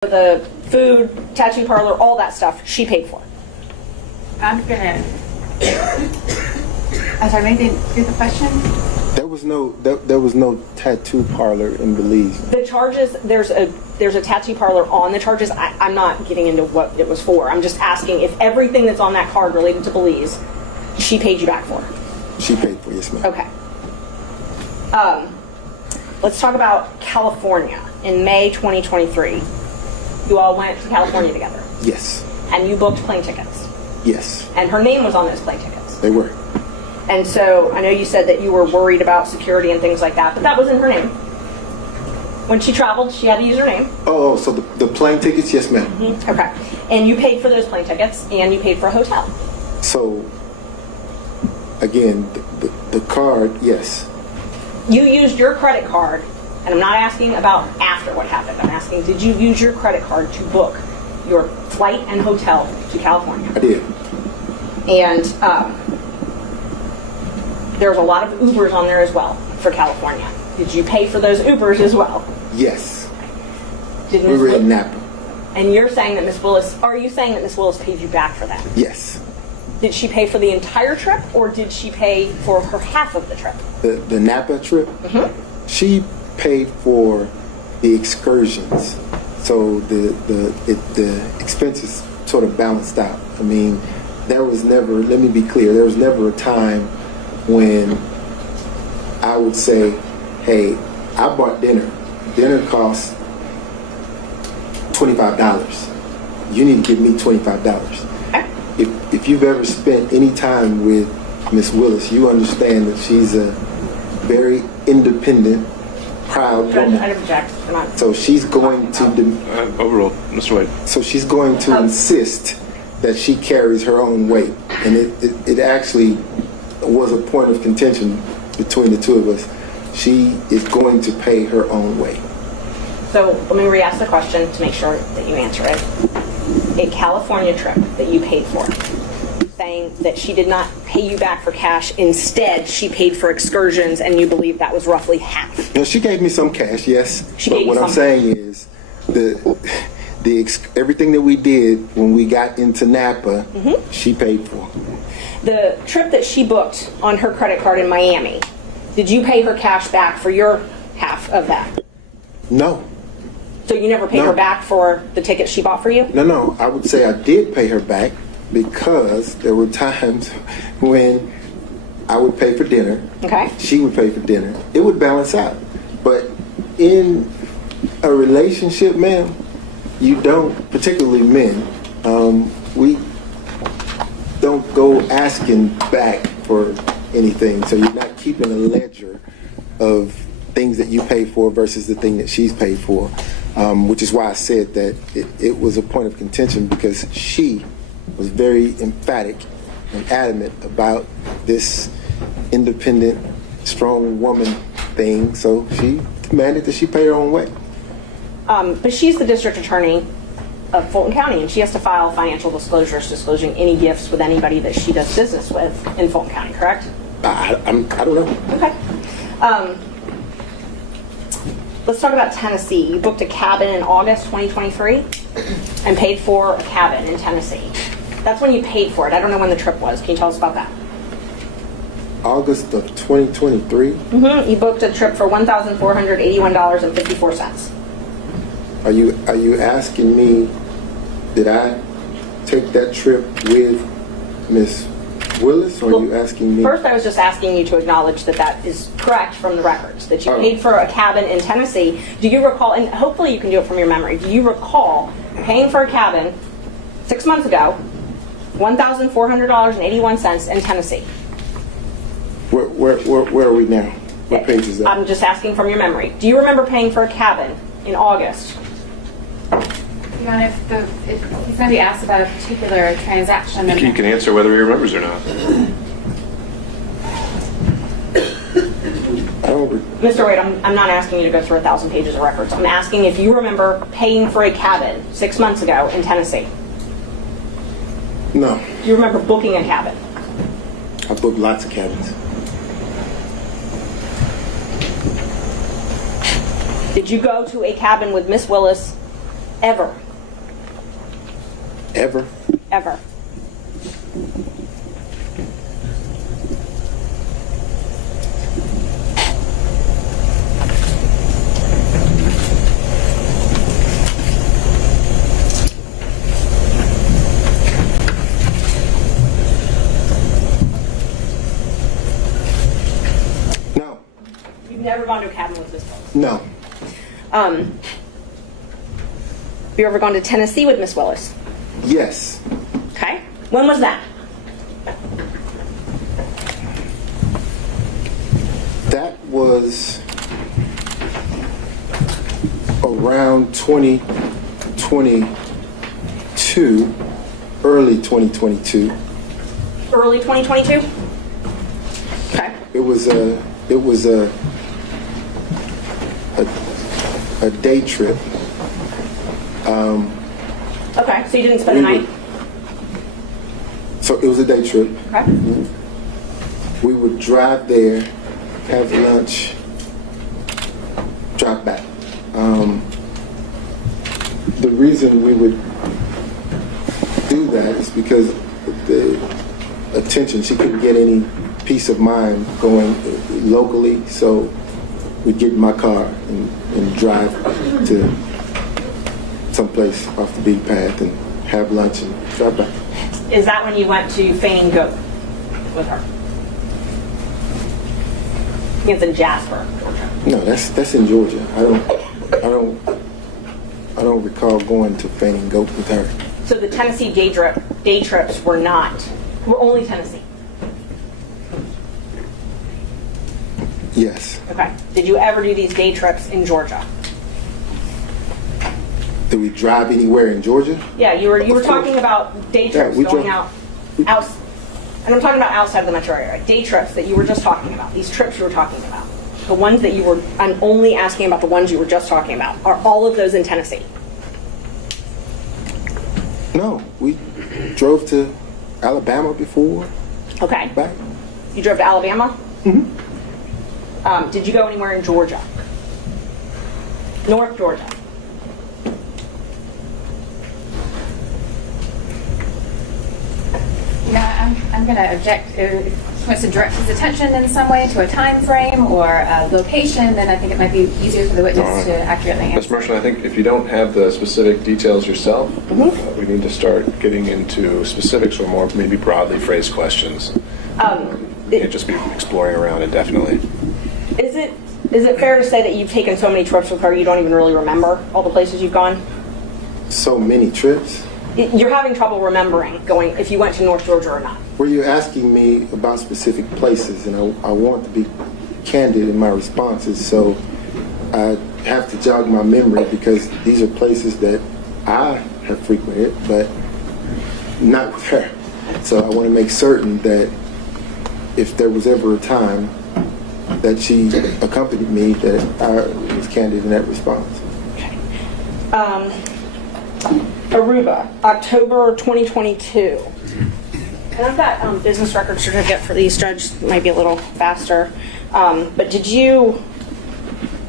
The food, tattoo parlor, all that stuff, she paid for. I'm sorry, maybe do the question. There was no tattoo parlor in Belize. The charges, there's a tattoo parlor on the charges. I'm not getting into what it was for. I'm just asking if everything that's on that card related to Belize, she paid you back for. She paid for, yes, ma'am. Okay. Let's talk about California. In May 2023, you all went to California together. Yes. And you booked plane tickets. Yes. And her name was on those plane tickets. They were. And so I know you said that you were worried about security and things like that, but that was in her name. When she traveled, she had to use her name. Oh, so the plane tickets, yes, ma'am. Mm-hmm. Okay. And you paid for those plane tickets, and you paid for a hotel. So, again, the card, yes. You used your credit card, and I'm not asking about after what happened. I'm asking, did you use your credit card to book your flight and hotel to California? I did. And there's a lot of Ubers on there as well for California. Did you pay for those Ubers as well? Yes. Did We were in Napa. And you're saying that Miss Willis, are you saying that Miss Willis paid you back for that? Yes. Did she pay for the entire trip, or did she pay for her half of the trip? The Napa trip, she paid for the excursions. So the expenses sort of balanced out. I mean, there was never, let me be clear, there was never a time when I would say, hey, I bought dinner. Dinner costs $25. You need to give me $25. If you've ever spent any time with Miss Willis, you understand that she's a very independent, proud woman. I'd object. Come on. So she's going to overall, Mr. White. So she's going to insist that she carries her own weight, and it actually was a point of contention between the two of us. She is going to pay her own way. So let me re-ask the question to make sure that you answer it. A California trip that you paid for, saying that she did not pay you back for cash. Instead, she paid for excursions, and you believe that was roughly half. Now, she gave me some cash, yes. But what I'm saying is everything that we did when we got into Napa, she paid for. The trip that she booked on her credit card in Miami, did you pay her cash back for your half of that? No. So you never paid her back for the tickets she bought for you? No. I would say I did pay her back because there were times when I would pay for dinner. Okay. She would pay for dinner. It would balance out. But in a relationship, ma'am, you don't, particularly men, we don't go asking back for anything. So you're not keeping a ledger of things that you pay for versus the thing that she's paid for, which is why I said that it was a point of contention, because she was very emphatic and adamant about this independent, strong woman thing, so she demanded that she pay her own way. But she's the district attorney of Fulton County, and she has to file financial disclosures disclosing any gifts with anybody that she does business with in Fulton County, correct? I don't know. Okay. Let's talk about Tennessee. You booked a cabin in August 2023 and paid for a cabin in Tennessee. That's when you paid for it. I don't know when the trip was. Can you tell us about that? August of 2023? You booked a trip for $1,481.54. Are you asking me, did I take that trip with Miss Willis, or are you asking me? First, I was just asking you to acknowledge that that is correct from the records, that you paid for a cabin in Tennessee. Do you recall, and hopefully you can do it from your memory, do you recall paying for a cabin 6 months ago, $1,400.81 in Tennessee? Where are we now? What page is that? I'm just asking from your memory. Do you remember paying for a cabin in August? Your Honor, if he's going to be asked about a particular transaction. You can answer whether he remembers or not. Mr. Wade, I'm not asking you to go through 1,000 pages of records. I'm asking if you remember paying for a cabin 6 months ago in Tennessee. No. Do you remember booking a cabin? I booked lots of cabins. Did you go to a cabin with Miss Willis Ever. Ever? Ever. No. You've never gone to a cabin with Miss Willis? No. Have you ever gone to Tennessee with Miss Willis? Yes. Okay. When was that? That was around 2022, early 2022. Early 2022? Okay. It was a day trip. Okay, so you didn't spend the night? So it was a day trip. Okay. We would drive there, have lunch, drive back. The reason we would do that is because the attention, she couldn't get any peace of mind going locally, so we'd get in my car and drive to someplace off the beaten path and have lunch and drive back. Is that when you went to Fani Goat with her? I think it's in Jasper, Georgia. No, that's in Georgia. I don't recall going to Fani Goat with her. So the Tennessee day trips were only Tennessee. Yes. Okay. Did you ever do these day trips in Georgia? Did we drive anywhere in Georgia? Yeah, you were talking about day trips we going drove. out, and I'm talking about outside of the metro area. Day trips that you were just talking about. These trips you were talking about. The ones that I'm only asking about the ones you were just talking about. Are all of those in Tennessee? No, we drove to Alabama before. Okay. Back. You drove to Alabama? Mm-hmm. Did you go anywhere in Georgia? North Georgia? Yeah, I'm going to object. If he wants to direct his attention in some way to a time frame or a location, then I think it might be easier for the witness to accurately Ms. answer. Marshall, I think if you don't have the specific details yourself, we need to start getting into specifics or more maybe broadly phrased questions. You can't just be exploring around indefinitely. Is it fair to say that you've taken so many trips with her you don't even really remember all the places you've gone? So many trips. You're having trouble remembering going if you went to North Georgia or not. Were you asking me about specific places, and I want to be candid in my responses, so I have to jog my memory because these are places that I have frequented, but not with her. So I want to make certain that if there was ever a time that she accompanied me, that I was candid in that response. Okay. Aruba, October 2022. And I've got business record certificate for these, Judge. Might be a little faster. But did you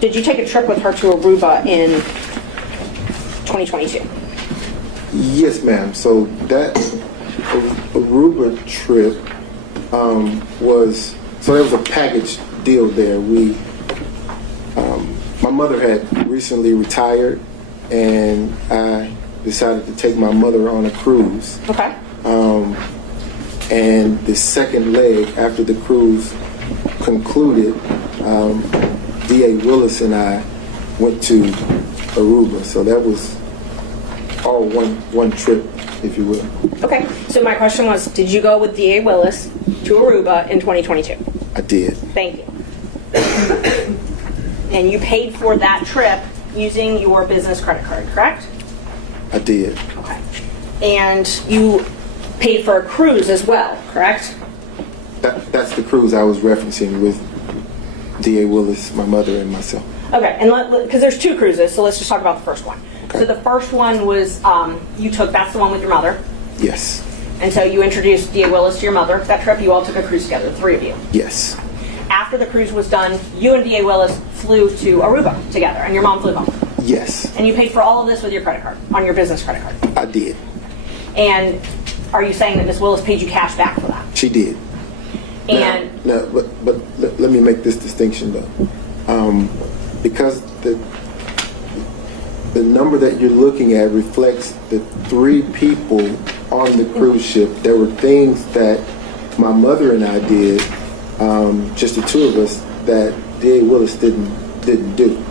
take a trip with her to Aruba in 2022? Yes, ma'am. So that Aruba trip there was a package deal there. My mother had recently retired, and I decided to take my mother on a cruise. Okay. And the second leg after the cruise concluded, D.A. Willis and I went to Aruba. So that was all one trip, if you will. Okay. So my question was, did you go with D.A. Willis to Aruba in 2022? I did. Thank you. And you paid for that trip using your business credit card, correct? I did. Okay. And you paid for a cruise as well, correct? That's the cruise I was referencing with D.A. Willis, my mother, and myself. Okay, and because there's two cruises, so let's just talk about the first one. Okay. So the first one was that's the one with your mother. Yes. And so you introduced D.A. Willis to your mother. That trip, you all took a cruise together, the three of you. Yes. After the cruise was done, you and D.A. Willis flew to Aruba together, and your mom flew home. Yes, And you paid for all of this with your credit card, on your business credit card. I did. And are you saying that Ms. Willis paid you cash back for that? She did. And Now, but let me make this distinction though, because the number that you're looking at reflects the 3 people on the cruise ship. There were things that my mother and I did, just the 2 of us, that D.A. Willis didn't do.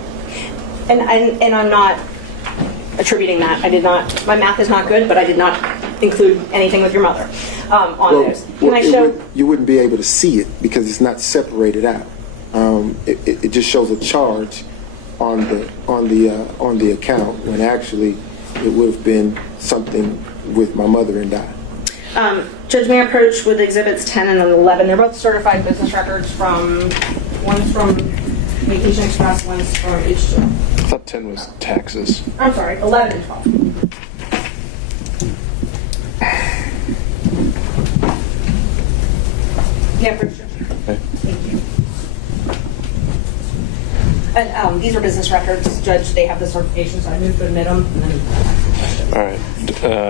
And I'm not attributing that. I did not. My math is not good, but I did not include anything with your mother on those. Can I show? You wouldn't be able to see it because it's not separated out. It just shows a charge on the account when actually it would have been something with my mother and I. Judge, may I approach with exhibits 10 and 11? They're both certified business records one's from Vacation Express, one's from H2. I thought 10 was taxes. I'm sorry, 11 and 12. Yeah, for sure. Okay. Thank you. And these are business records, Judge. They have the certification, so I moved to admit them. And then All right.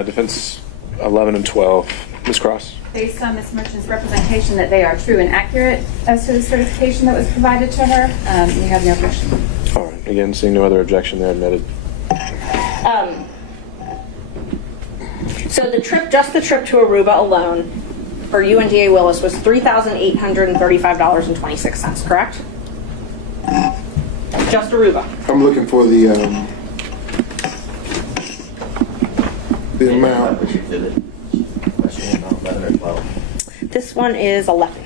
Defense 11 and 12. Ms. Cross? Based on Ms. Merchant's representation that they are true and accurate as to the certification that was provided to her, we have no objection. All right. Again, seeing no other objection, they're admitted. So the trip, just the trip to Aruba alone, for you and D.A. Willis was $3,835.26, correct? Just Aruba. I'm looking for the amount. Which exhibit? Question 11 or 12? This one is 11.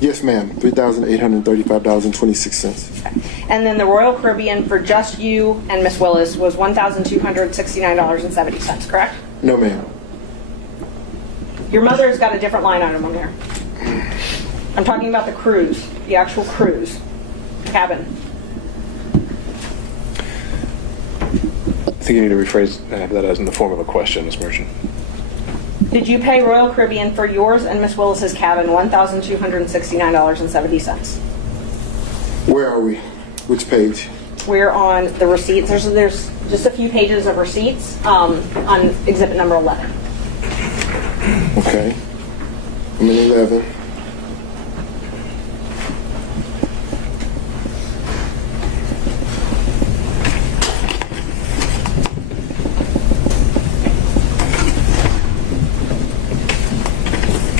Yes, ma'am. $3,835.26. And then the Royal Caribbean for just you and Miss Willis was $1,269.70, correct? No, ma'am. Your mother's got a different line item on there. I'm talking about the cruise, the actual cruise cabin. I think you need to rephrase that as in the form of a question, Ms. Merchant. Did you pay Royal Caribbean for yours and Miss Willis's cabin $1,269.70? Where are we? Which page? We're on the receipts. There's just a few pages of receipts on exhibit number 11. Okay. I'm in 11.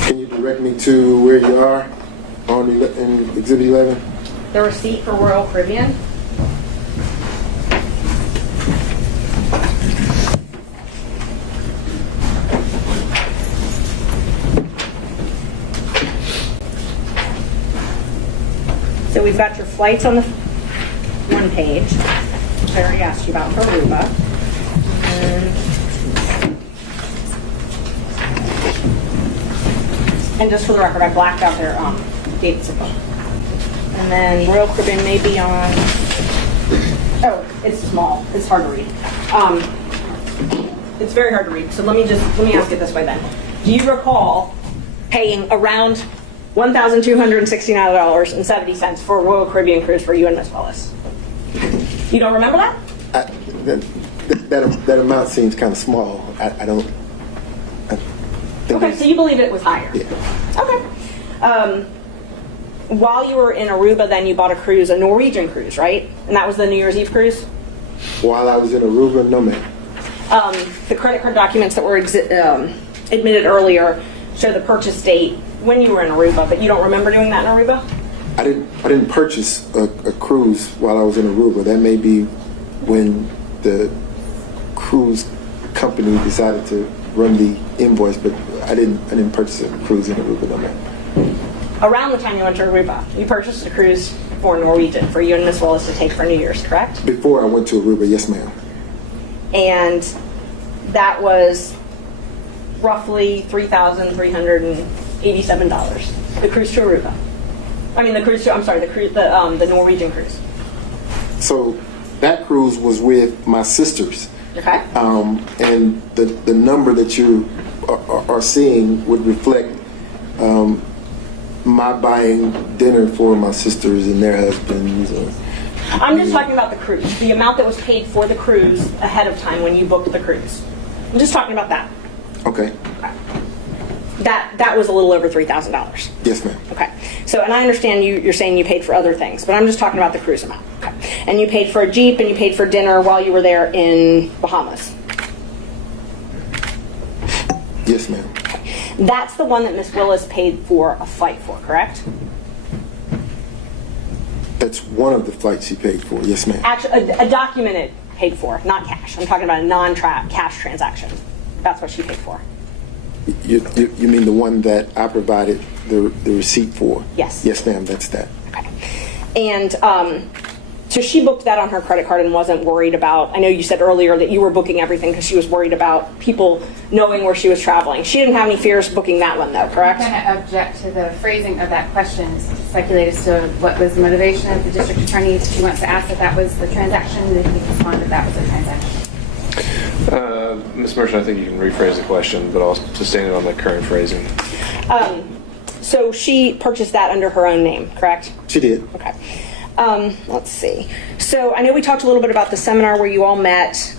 Can you direct me to where you are in exhibit 11? The receipt for Royal Caribbean. So we've got your flights on the one page, which I already asked you about for Aruba. And just for the record, I blacked out their dates of both. And then Royal Caribbean may be on, oh, it's small, it's hard to read. It's very hard to read, so let me ask it this way then. Do you recall paying around $1,269.70 for a Royal Caribbean cruise for you and Miss Willis? You don't remember that? That amount seems kind of small. I don't. Okay, so you believe it was higher? Yeah. Okay. While you were in Aruba, then you bought a cruise, a Norwegian cruise, right? And that was the New Year's Eve cruise? While I was in Aruba, no, ma'am. The credit card documents that were admitted earlier show the purchase date when you were in Aruba, but you don't remember doing that in Aruba? I didn't purchase a cruise while I was in Aruba. That may be when the cruise company decided to run the invoice, but I didn't purchase a cruise in Aruba, no, ma'am. Around the time you went to Aruba, you purchased a cruise for Norwegian for you and Miss Willis to take for New Year's, correct? Before I went to Aruba, yes, ma'am. And that was roughly $3,387. The cruise to Aruba. I mean, the Norwegian cruise. So that cruise was with my sisters. Okay. And the number that you are seeing would reflect my buying dinner for my sisters and their husbands. I'm just talking about the cruise, the amount that was paid for the cruise ahead of time when you booked the cruise. I'm just talking about that. Okay. That was a little over $3,000. Yes, ma'am. Okay. So, and I understand you're saying you paid for other things, but I'm just talking about the cruise amount. Okay. And you paid for a Jeep and you paid for dinner while you were there in Bahamas. Yes, ma'am. That's the one that Miss Willis paid for a flight for, correct? That's one of the flights she paid for. Yes, ma'am. Actually, a documented paid for, not cash. I'm talking about a non-cash transaction. That's what she paid for. You mean the one that I provided the receipt for? Yes. Yes, ma'am. That's that. Okay. And so she booked that on her credit card and wasn't worried about, I know you said earlier that you were booking everything because she was worried about people knowing where she was traveling. She didn't have any fears booking that one though, correct? I'm going to object to the phrasing of that question, speculate as to what was the motivation of the district attorney. She wants to ask if that was the transaction, and he responded that was the transaction. Ms. Merchant, I think you can rephrase the question, but I'll sustain it on the current phrasing. So she purchased that under her own name, correct? She did. Okay. Let's see. So I know we talked a little bit about the seminar where you all met.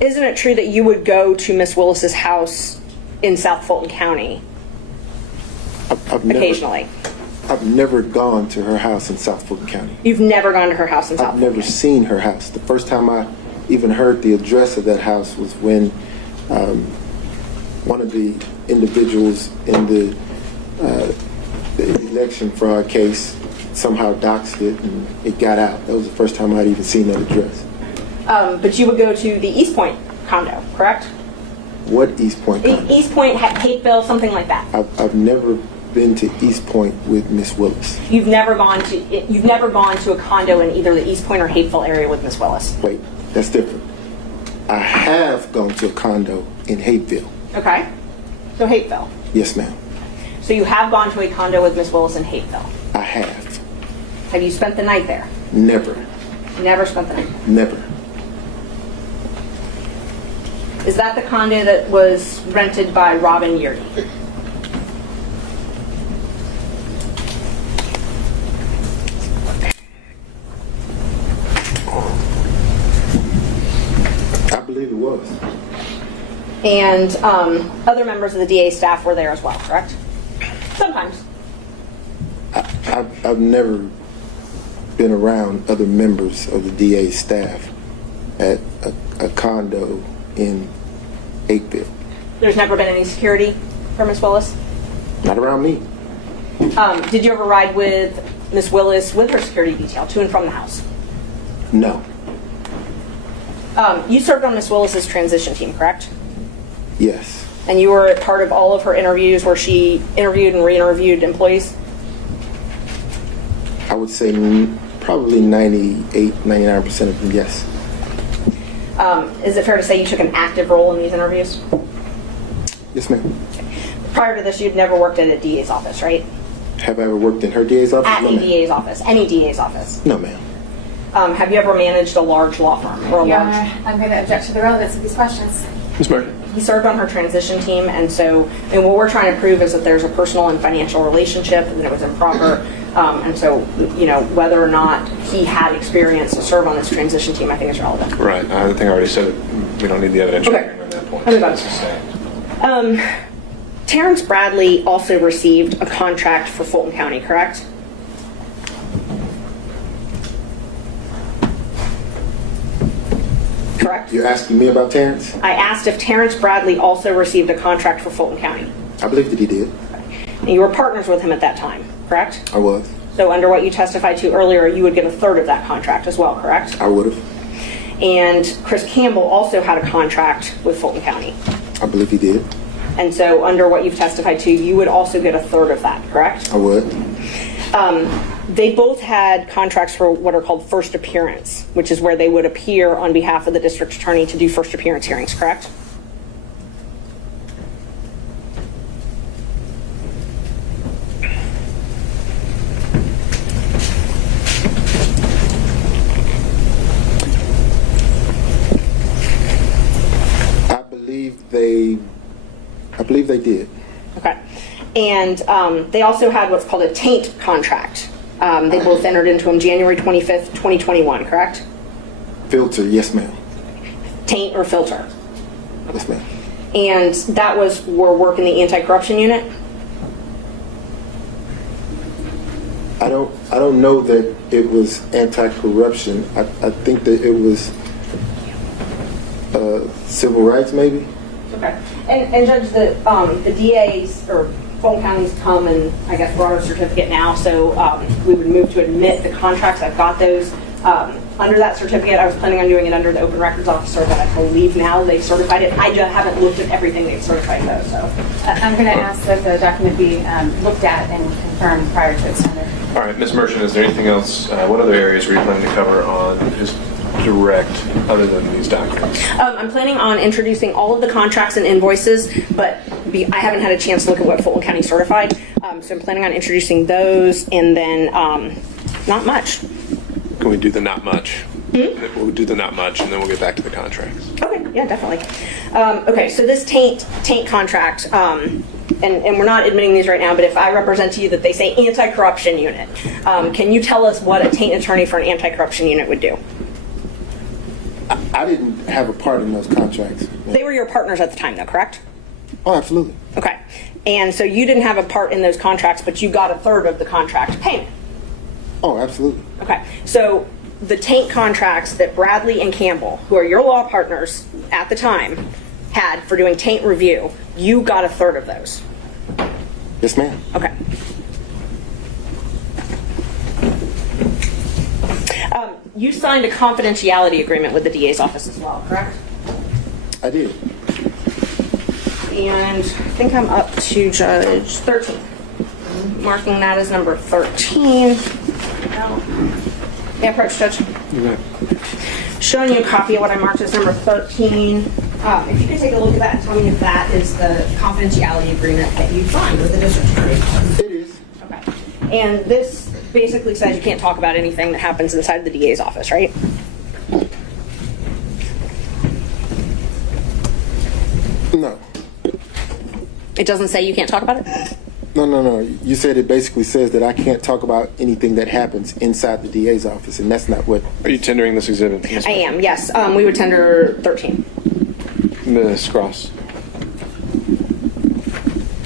Isn't it true that you would go to Miss Willis's house in South Fulton County occasionally? I've never gone to her house in South Fulton County. You've never gone to her house in South I've Fulton never County? seen her house. The first time I even heard the address of that house was when one of the individuals in the election fraud case somehow doxed it and it got out. That was the first time I'd even seen that address. But you would go to the East Point condo, correct? What East Point condo? East Point, Hateville, something like that. I've never been to East Point with Miss Willis. You've never gone to a condo in either the East Point or Hateville area with Miss Willis. Wait, that's different. I have gone to a condo in Hateville. Okay. So Hateville. Yes, ma'am. So you have gone to a condo with Miss Willis in Hateville. I have. Have you spent the night there? Never. Never spent the night. Never. Is that the condo that was rented by Robin Yeardy? I believe it was. And other members of the DA staff were there as well, correct? Sometimes. I've never been around other members of the DA staff at a condo in Hateville. There's never been any security for Miss Willis? Not around me. Did you ever ride with Miss Willis with her security detail to and from the house? No. You served on Miss Willis's transition team, correct? Yes. And you were part of all of her interviews where she interviewed and re-interviewed employees? I would say probably 98, 99% of them, yes. Is it fair to say you took an active role in these interviews? Yes, ma'am. Prior to this, you'd never worked at a DA's office, right? Have I ever worked in her DA's office? At No, a ma'am. DA's office, any DA's office. No, ma'am. Have you ever managed a large law firm or a Your large? Honor, I'm going to object to the relevance of these questions. Ms. Merchant? He served on her transition team, and so, and what we're trying to prove is that there's a personal and financial relationship, and that it was improper. And so, you know, whether or not he had experience to serve on this transition team, I think is relevant. Right. I think I already said it. We don't need the evidence Okay. on that point. Let me go. It's the same. Terrence Bradley also received a contract for Fulton County, correct? Correct? You're asking me about Terrence? I asked if Terrence Bradley also received a contract for Fulton County. I believe that he did. And you were partners with him at that time, correct? I was. So under what you testified to earlier, you would get a third of that contract as well, correct? I would have. And Chris Campbell also had a contract with Fulton County. I believe he did. And so under what you've testified to, you would also get a third of that, correct? I would. They both had contracts for what are called first appearance, which is where they would appear on behalf of the district attorney to do first appearance hearings, correct? I believe they did. Okay. And they also had what's called a taint contract. They both entered into them January 25th, 2021, correct? Filter, yes, ma'am. Taint or filter. Yes, ma'am. And that was for work in the anti-corruption unit? I don't know that it was anti-corruption. I think that it was civil rights, maybe. Okay. And Judge, the DAs or Fulton County's come and I guess brought a certificate now, so we would move to admit the contracts. I've got those. Under that certificate, I was planning on doing it under the open records officer, but I believe now they've certified it. I just haven't looked at everything they've certified though, so. I'm going to ask that the document be looked at and confirmed prior to its tender. All right, Ms. Merchant, is there anything else? What other areas were you planning to cover on his direct, other than these documents? I'm planning on introducing all of the contracts and invoices, but I haven't had a chance to look at what Fulton County certified, so I'm planning on introducing those, and then not much. Can we do the not much? We'll do the not much, and then we'll get back to the contracts. Okay, yeah, definitely. Okay, so this taint contract, and we're not admitting these right now, but if I represent to you that they say anti-corruption unit, can you tell us what a taint attorney for an anti-corruption unit would do? I didn't have a part in those contracts. They were your partners at the time, though, correct? Oh, absolutely. Okay, and so you didn't have a part in those contracts, but you got a third of the contract payment. Oh, absolutely. Okay, so the taint contracts that Bradley and Campbell, who are your law partners at the time, had for doing taint review, you got a third of those. Yes, ma'am. Okay. You signed a confidentiality agreement with the DA's office as well, correct? I did. And I think I'm up to Judge 13. Marking that as number 13. Yeah, approach, Judge. Showing you a copy of what I marked as number 13. If you could take a look at that and tell me if that is the confidentiality agreement that you signed with the district attorney. It is. Okay. And this basically says you can't talk about anything that happens inside the DA's office, right? No. It doesn't say you can't talk about it? No. You said it basically says that I can't talk about anything that happens inside the DA's office, and that's not what... Are you tendering this exhibit? I am, yes. We would tender 13. Ms. Cross.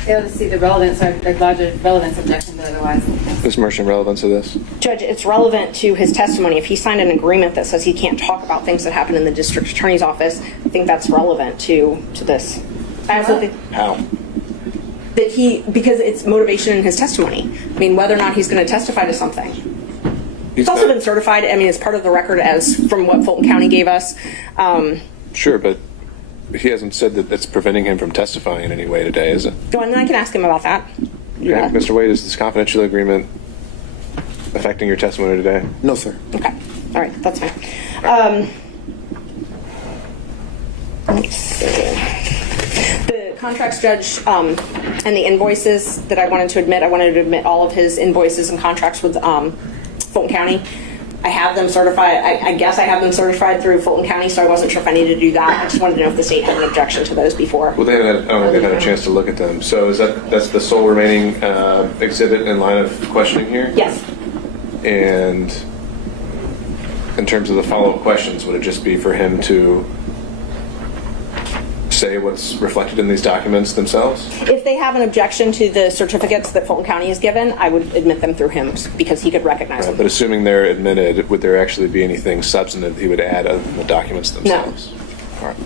Fail to see the relevance, so I'd lodge a relevance objection, but otherwise. Ms. Merchant, relevance of this? Judge, it's relevant to his testimony. If he signed an agreement that says he can't talk about things that happen in the district attorney's office, I think that's relevant to this. Absolutely. How? Because it's motivation in his testimony. I mean, whether or not he's going to testify to something. It's also been certified. I mean, it's part of the record as from what Fulton County gave us. Sure, but he hasn't said that that's preventing him from testifying in any way today, is it? Well, and I can ask him about that. Yeah. Mr. Wade, is this confidential agreement affecting your testimony today? No, sir. Okay. All right. That's fine. Let's see. The contracts judge and the invoices that I wanted to admit all of his invoices and contracts with Fulton County. I have them certified. I guess I have them certified through Fulton County, so I wasn't sure if I needed to do that. I just wanted to know if the state had an objection to those before. Well, I don't think they've had a chance to look at them. So is that's the sole remaining exhibit in line of questioning here? Yes. And in terms of the follow-up questions, would it just be for him to say what's reflected in these documents themselves? If they have an objection to the certificates that Fulton County has given, I would admit them through him because he could recognize them. But assuming they're admitted, would there actually be anything substantive he would add other than the documents themselves? No. All right.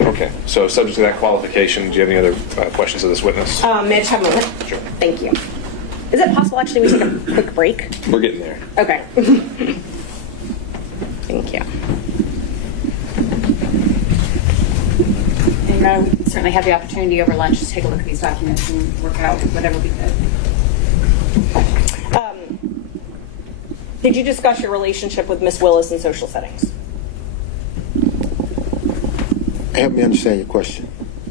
Okay. So subject to that qualification, do you have any other questions of this witness? May I just have a moment? Sure. Thank you. Is it possible actually we take a quick break? We're getting there. Okay. Thank you. And we certainly have the opportunity over lunch to take a look at these documents and work out whatever we could. Did you discuss your relationship with Miss Willis in social settings? Help me understand your question.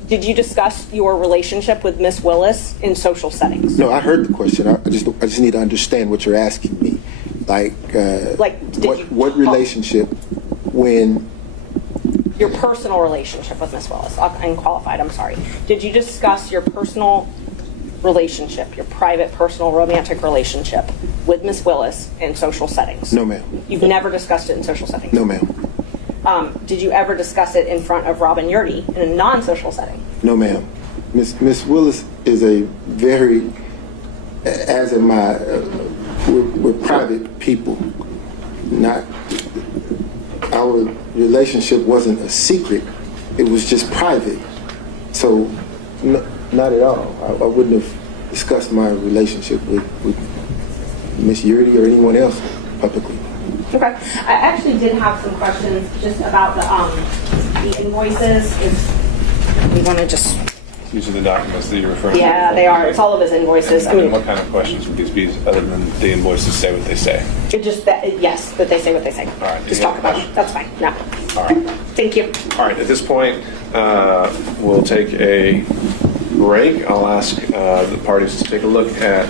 Did you discuss your relationship with Miss Willis in social settings? No, I heard the question. I just need to understand what you're asking me. Like did you what relationship when Your personal relationship with Miss Willis, unqualified, I'm sorry. Did you discuss your personal relationship, your private, personal, romantic relationship with Miss Willis in social settings? No, ma'am. You've never discussed it in social settings? No, ma'am. Did you ever discuss it in front of Robin Yurdy in a non-social setting? No, ma'am. Miss Willis is a very, as am I, we're private people. Not, our relationship wasn't a secret. It was just private. So, not at all. I wouldn't have discussed my relationship with Miss Yurdy or anyone else publicly. Okay. I actually did have some questions just about the invoices. If we want to just... These are the documents that you're referring to? Yeah, they are. It's all of his invoices. And what kind of questions would these be other than the invoices say what they say? It just that, yes, that they say what they say. All right. Just talk about it. That's fine. No. All right. Thank you. All right, at this point, we'll take a break. I'll ask the parties to take a look at